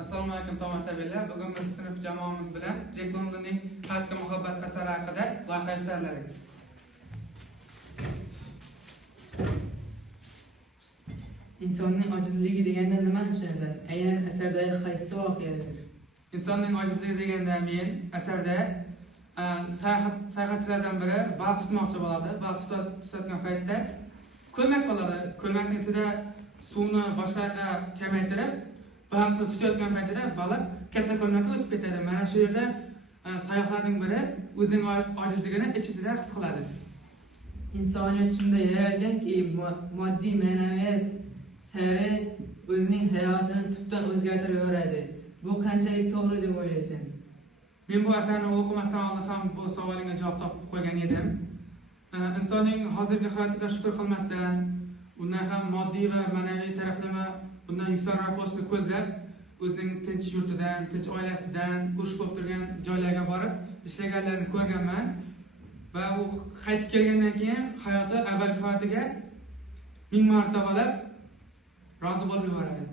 Assalomu alaykum tomoshabinlar. Bugun biz sinf jamoamiz bilan Jack Londonning Hayotga muhabbat asari haqida loyiha ishladik. İnsanın acizligi deganda nima tushunasiz? Aynan asardagi qaysi voqeadir? İnsanın acizligi deganda men asarda sayohatchilardan biri baliq tutmoqchi bo'ladi. Baliq tutayotgan paytda ko'lmak bo'ladi. Ko'lmakning ichida suvni boshqa yoqqa kamaytirib, baliqni tutayotgan paytida baliq katta ko'lmakka o'tib ketadi. Mana shu yerda sayohatchilarning biri o'zining ojizligini ichida his qiladi. İnsaniyat shunday yaralganki, moddiy ma'naviyat sari o'zining hayotini tubdan o'zgartirib yuboradi. Bu qanchalik to'g'ri deb o'ylaysan? Men bu asarni o'qimasdan oldin ham bu savolingga javob topib qo'ygan edim. Insonning hozirgi hayotiga shukr qilmasdan, undan ham moddiy va ma'naviy taraflama bundan yuksakroq bo'lishni ko'zlab, o'zining tinch yurtidan, tinch oilasidan, urush bo'lib turgan joylarga borib ishlaganlarini ko'rganman. Va u qaytib kelgandan keyin hayoti avvalgi hayotiga 1000 martabalab rozi bo'lib yuboradi.